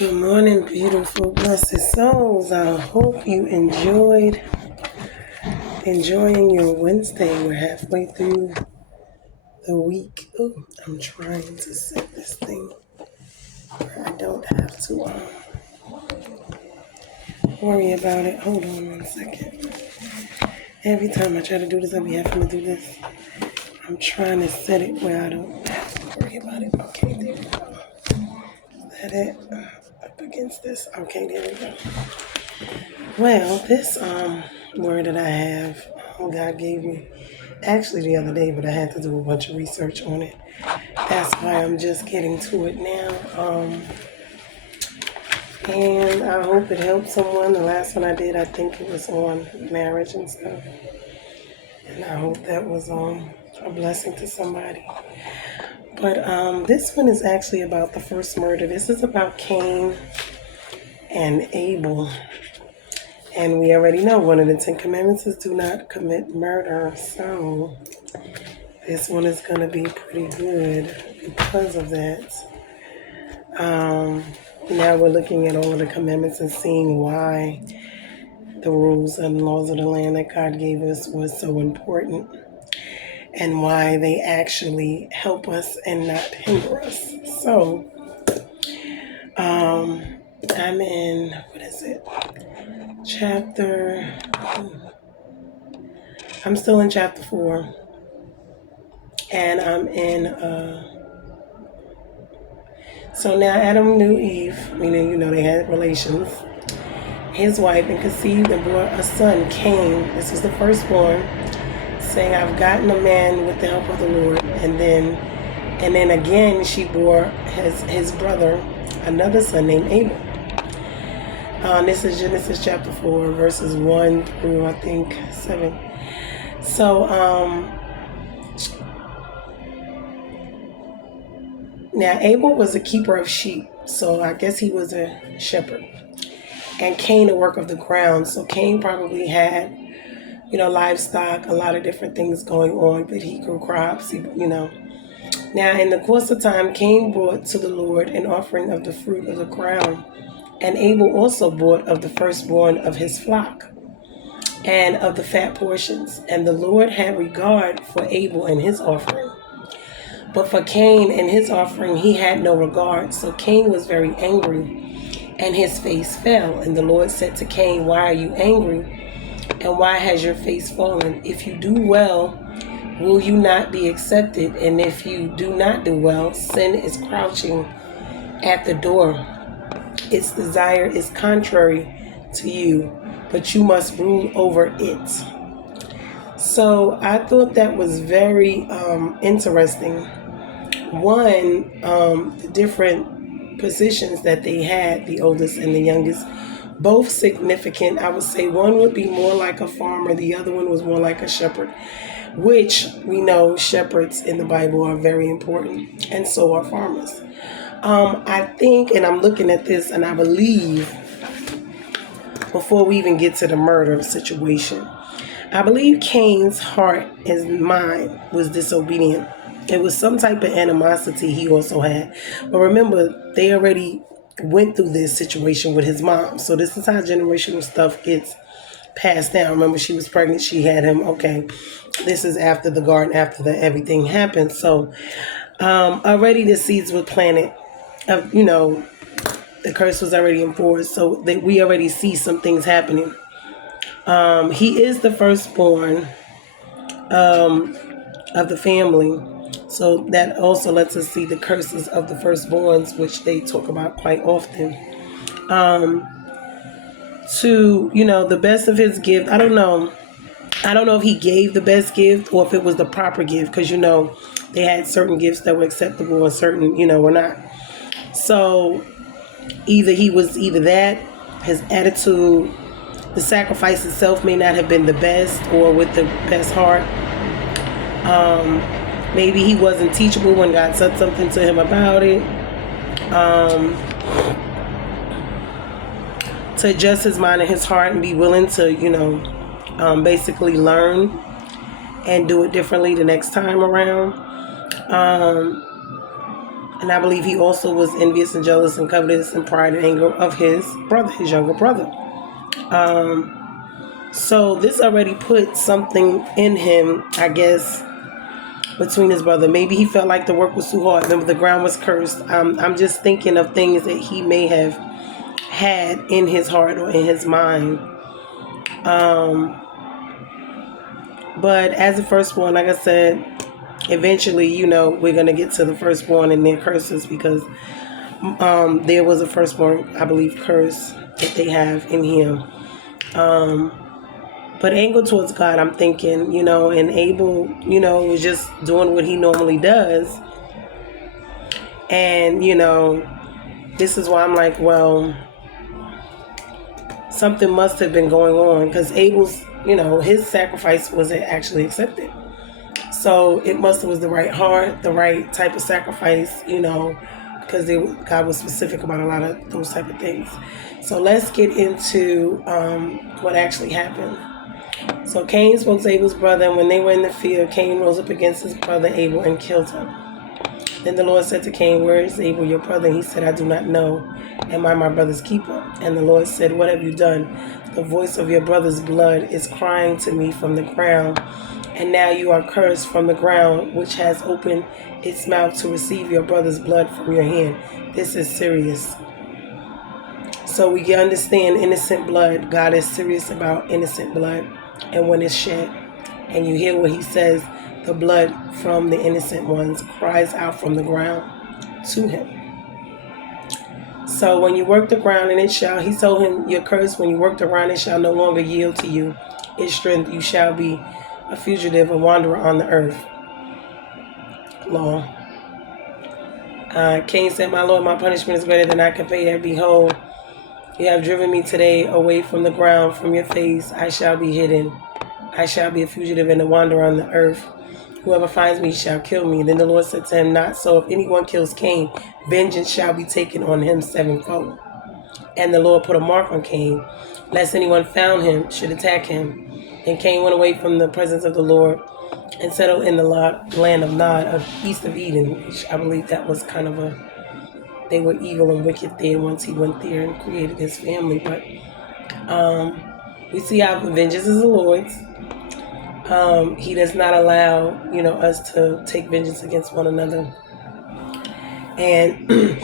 Good morning, beautiful, blessed souls. I hope you enjoying your Wednesday. We're halfway through the week. Oh, I'm trying to set this thing where I don't have to worry about it. Hold on one second. Every time I try to do this, I'll be having to do this. I'm trying to set it where I don't have to worry about it. Okay, there we go. Is that it? Up against this. Okay, there we go. Well, this word that I have, God gave me actually the other day, but I had to do a bunch of research on it. That's why I'm just getting to it now. And I hope it helps someone. The last one I did, I think it was on marriage and stuff. And I hope that was a blessing to somebody. But this one is actually about the first murder. This is about Cain and Abel. And we already know one of the 10 Commandments is do not commit murder. So this one is going to be pretty good because of that. Now we're looking at all of the commandments and seeing why the rules and laws of the land that God gave us was so important and why they actually help us and not hinder us. So I'm in, what is it? I'm still in chapter 4, and I'm in, so now Adam knew Eve, meaning, they had relations, his wife, and conceived and bore a son, Cain. This was the firstborn, saying, I've gotten a man with the help of the Lord. And then again, she bore his brother, another son named Abel. This is Genesis chapter 4, verses 1 through, I think, 7. So, now Abel was a keeper of sheep, so I guess he was a shepherd. And Cain, a work of the ground. So Cain probably had, livestock, a lot of different things going on, but he grew crops, Now, in the course of time, Cain brought to the Lord an offering of the fruit of the ground. And Abel also brought of the firstborn of his flock and of the fat portions. And the Lord had regard for Abel and his offering. But for Cain and his offering, he had no regard. So Cain was very angry, and his face fell. And the Lord said to Cain, why are you angry? And why has your face fallen? If you do well, will you not be accepted? And if you do not do well, sin is crouching at the door. Its desire is contrary to you, but you must rule over it. So I thought that was very interesting. One, the different positions that they had, the oldest and the youngest, both significant. I would say one would be more like a farmer, the other one was more like a shepherd, which we know shepherds in the Bible are very important, and so are farmers. I think, and I'm looking at this, and I believe, before we even get to the murder situation, I believe Cain's heart and mind was disobedient. It was some type of animosity he also had. But remember, they already went through this situation with his mom. So this is how generational stuff gets passed down. Remember, she was pregnant. She had him. Okay, this is after the garden, after everything happened. So already the seeds were planted. The curse was already enforced. So that we already see some things happening. He is the firstborn of the family. So that also lets us see the curses of the firstborns, which they talk about quite often. The best of his gift, I don't know if he gave the best gift or if it was the proper gift, because they had certain gifts that were acceptable and certain were not. So either that, his attitude, the sacrifice itself may not have been the best or with the best heart. Maybe he wasn't teachable when God said something to him about it. To adjust his mind and his heart and be willing to, basically learn and do it differently the next time around. And I believe he also was envious and jealous and covetous and pride and anger of his brother, his younger brother. So this already put something in him, I guess, between his brother. Maybe he felt like the work was too hard. Remember, the ground was cursed. I'm just thinking of things that he may have had in his heart or in his mind. But as the firstborn, like I said, eventually, we're going to get to the firstborn and their curses, because there was a firstborn, I believe, curse that they have in him. But anger towards God, I'm thinking, and Abel, was just doing what he normally does. And, this is why I'm like, well, something must have been going on, because Abel's, his sacrifice wasn't actually accepted. So it must have was the right heart, the right type of sacrifice, because God was specific about a lot of those type of things. So let's get into what actually happened. So Cain spoke to Abel's brother, and when they were in the field, Cain rose up against his brother Abel and killed him. Then the Lord said to Cain, "Where is Abel, your brother?" And he said, "I do not know. Am I my brother's keeper?" And the Lord said, "What have you done? The voice of your brother's blood is crying to me from the ground. And now you are cursed from the ground, which has opened its mouth to receive your brother's blood from your hand." This is serious. So we can understand innocent blood. God is serious about innocent blood. And when it's shed, and you hear what he says, the blood from the innocent ones cries out from the ground to him. So when you work the ground, and he told him, "You're cursed. When you work the ground, it shall no longer yield to you its strength. You shall be a fugitive, a wanderer on the earth." Law. Cain said, "My Lord, my punishment is greater than I can pay. Behold, you have driven me today away from the ground, from your face. I shall be hidden. I shall be a fugitive and a wanderer on the earth. Whoever finds me shall kill me." Then the Lord said to him, "Not so. If anyone kills Cain, vengeance shall be taken on him sevenfold." And the Lord put a mark on Cain, lest anyone found him should attack him. And Cain went away from the presence of the Lord and settled in the land of Nod, east of Eden, which I believe that was kind of they were evil and wicked there once he went there and created his family. But we see how vengeance is the Lord's. He does not allow, us to take vengeance against one another. And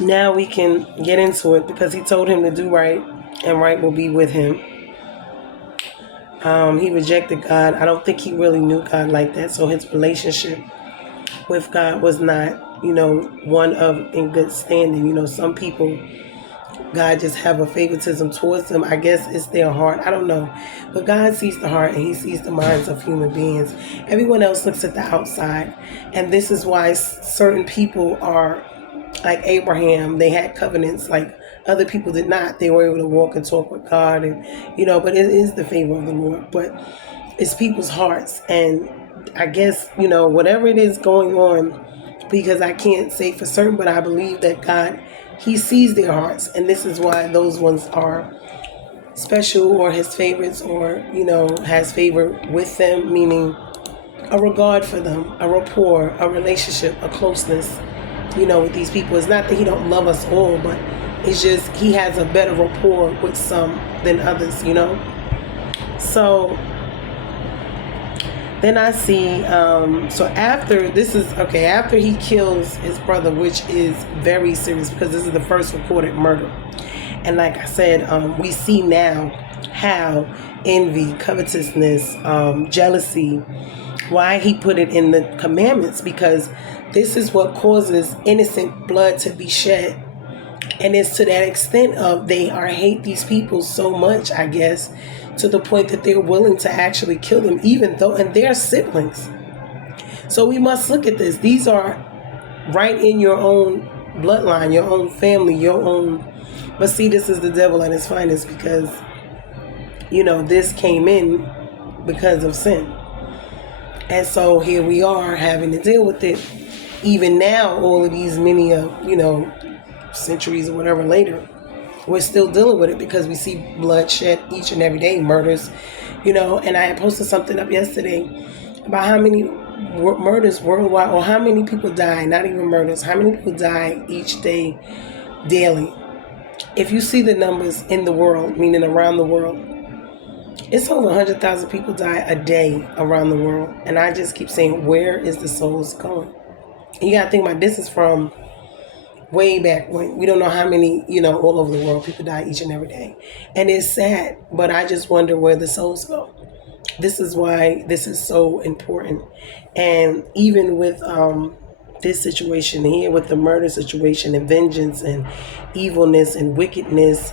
now we can get into it, because he told him to do right, and right will be with him. He rejected God. I don't think he really knew God like that. So his relationship with God was not, one of in good standing. Some people, God just have a favoritism towards them. I guess it's their heart. I don't know. But God sees the heart, and he sees the minds of human beings. Everyone else looks at the outside. And this is why certain people are like Abraham. They had covenants like other people did not. They were able to walk and talk with God, and but it is the favor of the Lord. But it's people's hearts, and I guess whatever it is going on, because I can't say for certain, but I believe that God, he sees their hearts, and this is why those ones are special, or his favorites, or has favor with them, meaning a regard for them, a rapport, a relationship, a closeness, with these people. It's not that he don't love us all, but it's just he has a better rapport with some than others, So then I see, so after he kills his brother, which is very serious, because this is the first recorded murder. And like I said, we see now how envy, covetousness, jealousy, why he put it in the commandments, because this is what causes innocent blood to be shed. And it's to that extent of they hate these people so much, I guess, to the point that they're willing to actually kill them, even though, and they're siblings. So we must look at this. These are right in your own bloodline, your own family, your own. But see, this is the devil at his finest, because, this came in because of sin. And so here we are having to deal with it. Even now, all of these many, centuries or whatever later, we're still dealing with it, because we see bloodshed each and every day, murders, and I had posted something up yesterday about how many murders worldwide, or how many people die, not even murders, how many people die each day, daily. If you see the numbers in the world, meaning around the world, it's over 100,000 people die a day around the world. And I just keep saying, where is the souls going? And you got to think about this is from way back when. We don't know how many, all over the world people die each and every day. And it's sad, but I just wonder where the souls go. This is why this is so important. And even with this situation here, with the murder situation and vengeance and evilness and wickedness,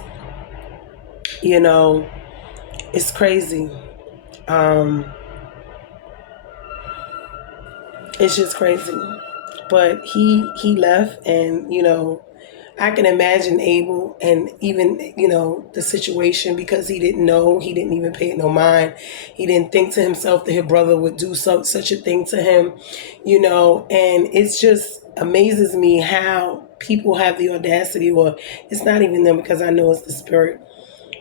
it's crazy. It's just crazy. But he left, and I can imagine Abel and even, the situation, because he didn't know, he didn't even pay it no mind. He didn't think to himself that his brother would do such a thing to him, and it's just amazes me how people have the audacity, or it's not even them, because I know it's the spirit,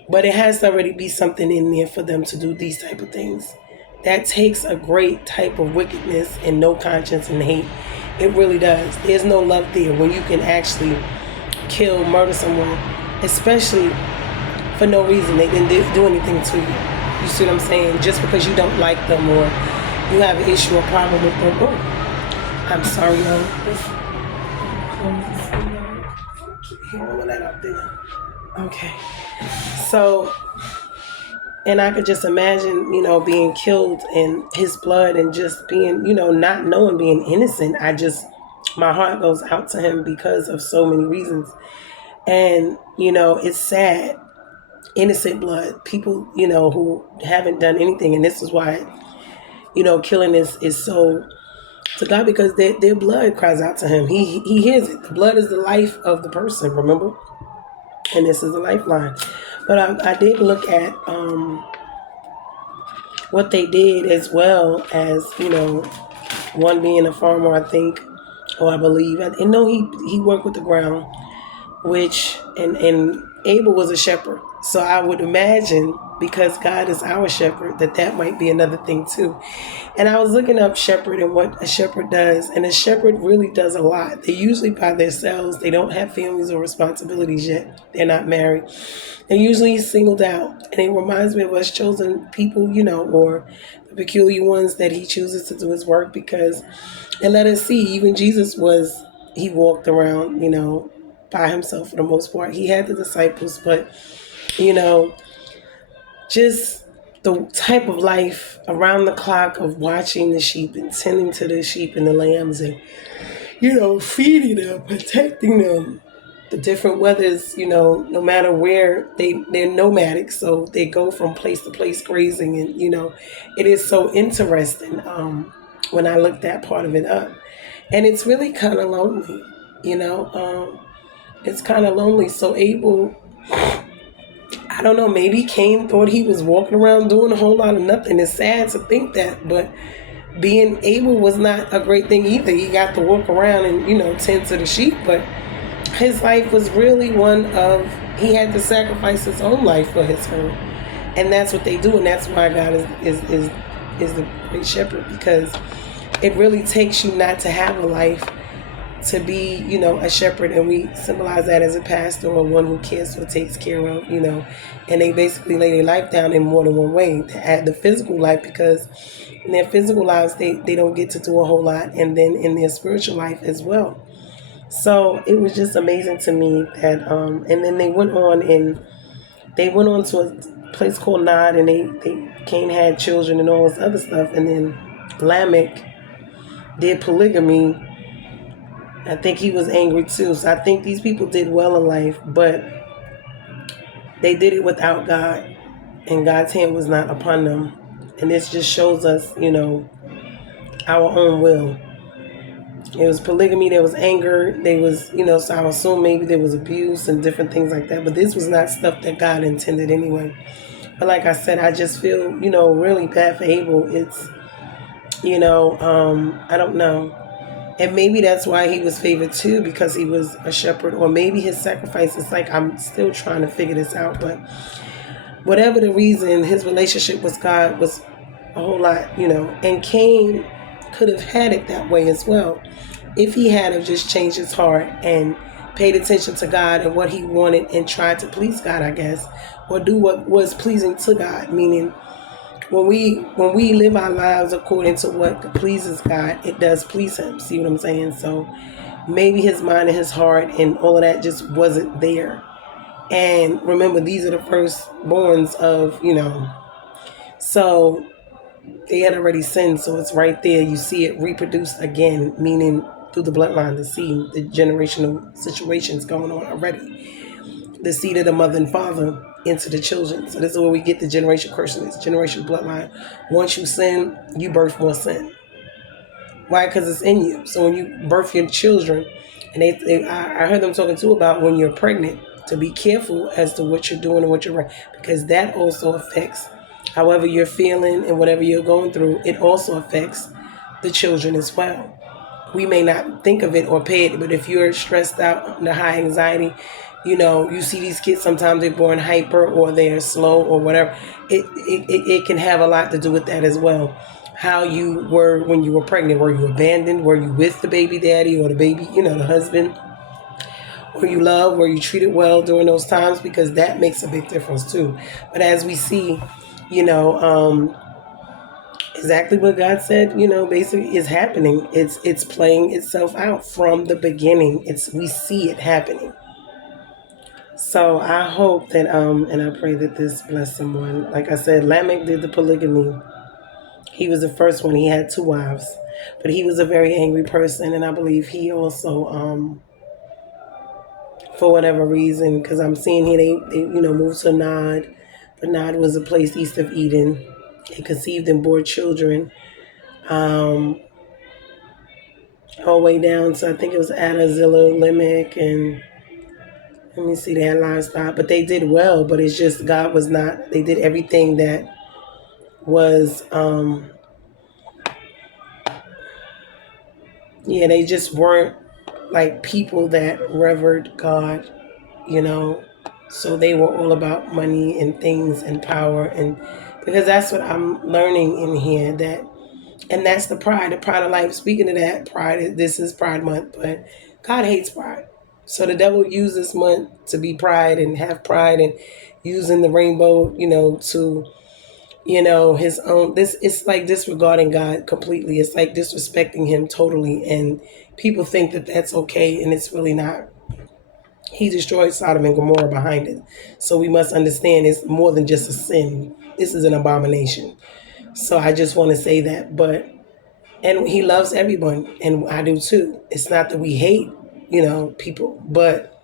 but it has to already be something in there for them to do these type of things. That takes a great type of wickedness and no conscience and hate. It really does. There's no love there when you can actually kill, murder someone, especially for no reason. They didn't do anything to you. You see what I'm saying? Just because you don't like them, or you have an issue or problem with them. Oh, I'm sorry, y'all. Keep all of that up there. Okay. So, and I could just imagine, being killed in his blood, and just being, not knowing, being innocent. My heart goes out to him because of so many reasons. And, it's sad. Innocent blood. People, who haven't done anything. And this is why, killing is so to God, because their blood cries out to him. He hears it. The blood is the life of the person, remember? And this is the lifeline. But I did look at what they did, as well as, one being a farmer, I think, or I believe. And no, he worked with the ground, which, and Abel was a shepherd. So I would imagine, because God is our shepherd, that might be another thing too. And I was looking up shepherd and what a shepherd does. And a shepherd really does a lot. They're usually by themselves. They don't have families or responsibilities yet. They're not married. They're usually singled out. And it reminds me of us chosen people, or the peculiar ones that he chooses to do his work, because, and let us see, even Jesus he walked around, by himself for the most part. He had the disciples, but, just the type of life around the clock of watching the sheep and tending to the sheep and the lambs, and, feeding them, protecting them, the different weathers, no matter where they're nomadic. So they go from place to place grazing, and, it is so interesting when I looked that part of it up. And it's really kind of lonely, it's kind of lonely. So Abel, I don't know, maybe Cain thought he was walking around doing a whole lot of nothing. It's sad to think that, but being Abel was not a great thing either. He got to walk around and, tend to the sheep, but his life was really one of, he had to sacrifice his own life for his herd. And that's what they do, and that's why God is the great shepherd, because it really takes you not to have a life to be, a shepherd. And we symbolize that as a pastor, or one who cares for, takes care of, and they basically lay their life down in more than one way. To add the physical life, because in their physical lives, they don't get to do a whole lot. And then in their spiritual life as well. So it was just amazing to me that, and then they went on to a place called Nod, and Cain had children and all this other stuff. And then Lamech did polygamy. I think he was angry too. So I think these people did well in life, but they did it without God, and God's hand was not upon them. And this just shows us, our own will. It was polygamy, there was anger, there was, so I assume maybe there was abuse and different things like that. But this was not stuff that God intended anyway. But like I said, I just feel, really bad for Abel. It's, I don't know. And maybe that's why he was favored too, because he was a shepherd. Or maybe his sacrifice is like, I'm still trying to figure this out. But whatever the reason, his relationship with God was a whole lot, And Cain, could have had it that way as well. If he had have just changed his heart and paid attention to God and what he wanted and tried to please God, I guess, or do what was pleasing to God, meaning when we live our lives according to what pleases God, it does please him. See what I'm saying? So maybe his mind and his heart and all of that just wasn't there. And remember, these are the firstborns of, so they had already sinned. So it's right there. You see it reproduced again, meaning through the bloodline, the seed, the generational situations going on already. The seed of the mother and father into the children. So this is where we get the generation curses, this generation bloodline. Once you sin, you birth more sin. Why? Because it's in you. So when you birth your children, and I heard them talking too about when you're pregnant, to be careful as to what you're doing and what you're, because that also affects however you're feeling and whatever you're going through. It also affects the children as well. We may not think of it or pay it, but if you're stressed out, under high anxiety, you see these kids, sometimes they're born hyper or they're slow or whatever. It can have a lot to do with that as well. How you were when you were pregnant. Were you abandoned? Were you with the baby daddy or the baby, the husband? Were you loved? Were you treated well during those times? Because that makes a big difference too. But as we see, exactly what God said, basically is happening. It's playing itself out from the beginning. We see it happening. So I hope that and I pray that this bless someone. Like I said, Lamech did the polygamy. He was the first one. He had 2 wives, but he was a very angry person, and I believe he also for whatever reason, because I'm seeing here they moved to Nod. But Nod was a place east of Eden. They conceived and bore children. All the way down to, I think it was Ada, Zillah, Lamech, and let me see, they had livestock, but they did well. But it's just God was not. They did everything that was. They just weren't like people that revered God, So they were all about money and things and power, and because that's what I'm learning in here, and that's the pride of life. Speaking of that, pride, this is Pride Month, but God hates pride. So the devil used this month to be pride and have pride and using the rainbow, to, his own, it's like disregarding God completely. It's like disrespecting him totally. And people think that that's okay, and it's really not. He destroyed Sodom and Gomorrah behind it. So we must understand it's more than just a sin. This is an abomination. So I just want to say that. And he loves everyone, and I do too. It's not that we hate, people, but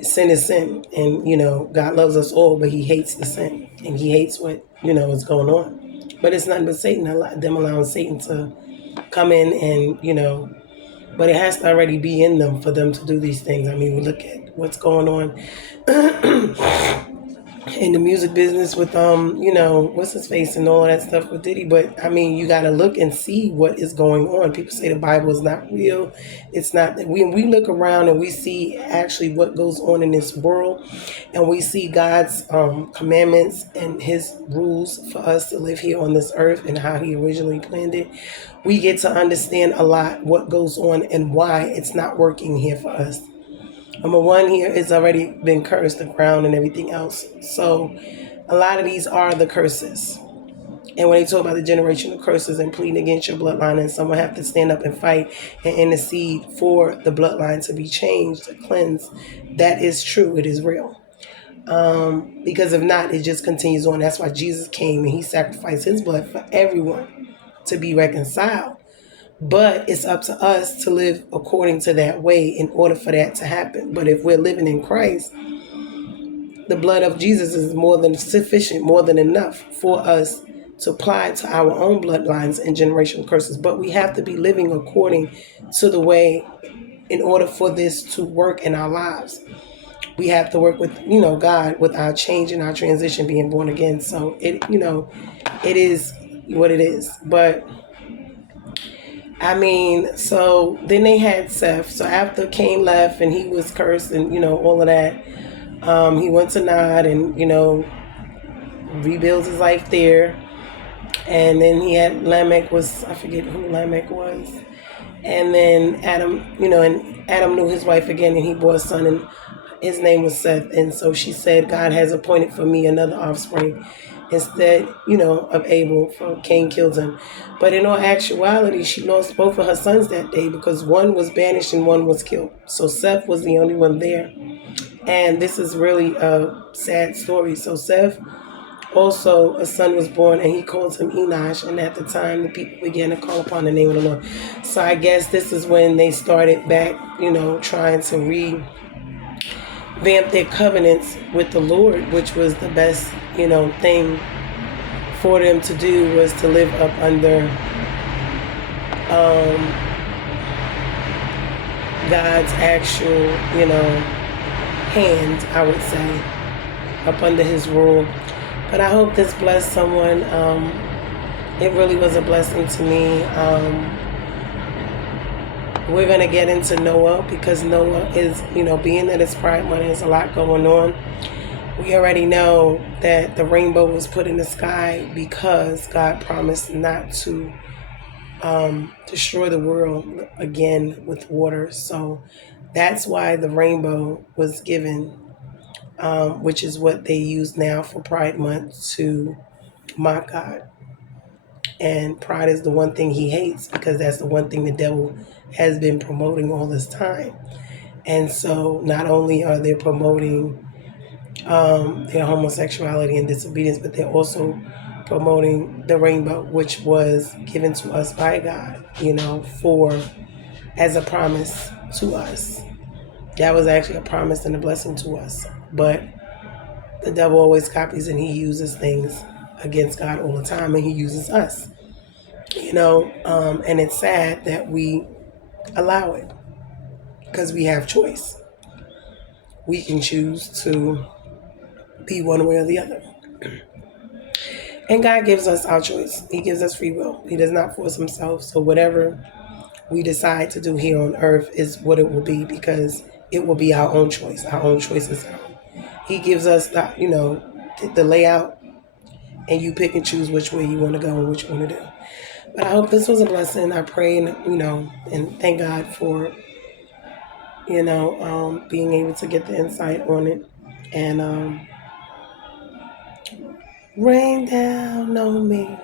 sin is sin. And, God loves us all, but he hates the sin. And he hates what, is going on. But it's nothing but Satan, them allowing Satan to come in and, but it has to already be in them for them to do these things. I mean, we look at what's going on in the music business with what's his face and all of that stuff with Diddy. But I mean, you got to look and see what is going on. People say the Bible is not real. It's not. When we look around and we see actually what goes on in this world, and we see God's commandments and his rules for us to live here on this earth and how he originally planned it, we get to understand a lot what goes on and why it's not working here for us. Number one, here it's already been cursed, the ground and everything else. So a lot of these are the curses. And when they talk about the generational curses and pleading against your bloodline, and someone have to stand up and fight and intercede for the bloodline to be changed, to cleanse, that is true. It is real. Because if not, it just continues on. That's why Jesus came and he sacrificed his blood for everyone to be reconciled. But it's up to us to live according to that way in order for that to happen. But if we're living in Christ, the blood of Jesus is more than sufficient, more than enough for us to apply to our own bloodlines and generational curses. But we have to be living according to the way in order for this to work in our lives. We have to work with, God, with our change and our transition, being born again. So it is what it is. But I mean, so then they had Seth. So after Cain left and he was cursed and, all of that, he went to Nod and, rebuilds his life there. And then he had Lamech was, I forget who Lamech was. And then Adam, and Adam knew his wife again, and he bore a son, and his name was Seth. And so she said, God has appointed for me another offspring instead, of Abel, for Cain killed him. But in all actuality, she lost both of her sons that day because one was banished and one was killed. So Seth was the only one there. And this is really a sad story. So Seth, also a son was born, and he called him Enosh. And at the time, the people began to call upon the name of the Lord. So I guess this is when they started back, trying to revamp their covenants with the Lord, which was the best, thing for them to do, was to live up under God's actual, hand, I would say, up under his rule. But I hope this blessed someone. It really was a blessing to me. We're going to get into Noah because Noah is, being that it's Pride Month, there's a lot going on. We already know that the rainbow was put in the sky because God promised not to destroy the world again with water. So that's why the rainbow was given, which is what they use now for Pride Month to mock God. And pride is the one thing he hates because that's the one thing the devil has been promoting all this time. And so not only are they promoting their homosexuality and disobedience, but they're also promoting the rainbow, which was given to us by God, for as a promise to us. That was actually a promise and a blessing to us. But the devil always copies, and he uses things against God all the time, and he uses us. And it's sad that we allow it because we have choice. We can choose to be one way or the other. And God gives us our choice. He gives us free will. He does not force himself. So whatever we decide to do here on earth is what it will be, because it will be our own choice. Our own choices. He gives us the layout, and you pick and choose which way you want to go and what you want to do. But I hope this was a blessing. I pray, and thank God for, being able to get the insight on it. And rain down on me.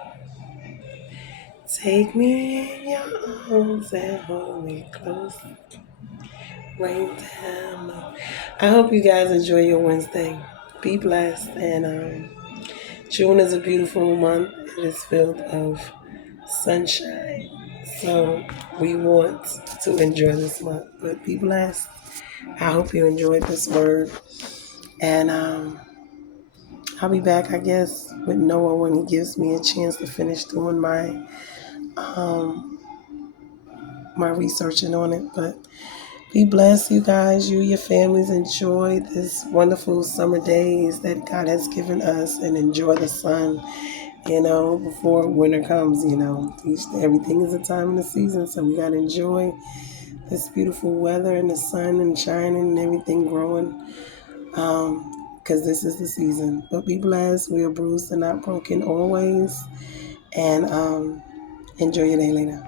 Take me in your arms and hold me close. Rain down on me. I hope you guys enjoy your Wednesday. Be blessed. And June is a beautiful month. It is filled of sunshine. So we want to enjoy this month. But be blessed. I hope you enjoyed this word. And I'll be back, I guess, with Noah when he gives me a chance to finish doing my my researching on it. But be blessed, you guys. You, your families, enjoy this wonderful summer days that God has given us, and enjoy the sun, before winter comes. Everything is a time in the season, so we got to enjoy this beautiful weather and the sun and shining and everything growing, because this is the season. But be blessed. We are bruised and not broken always. And enjoy your day later.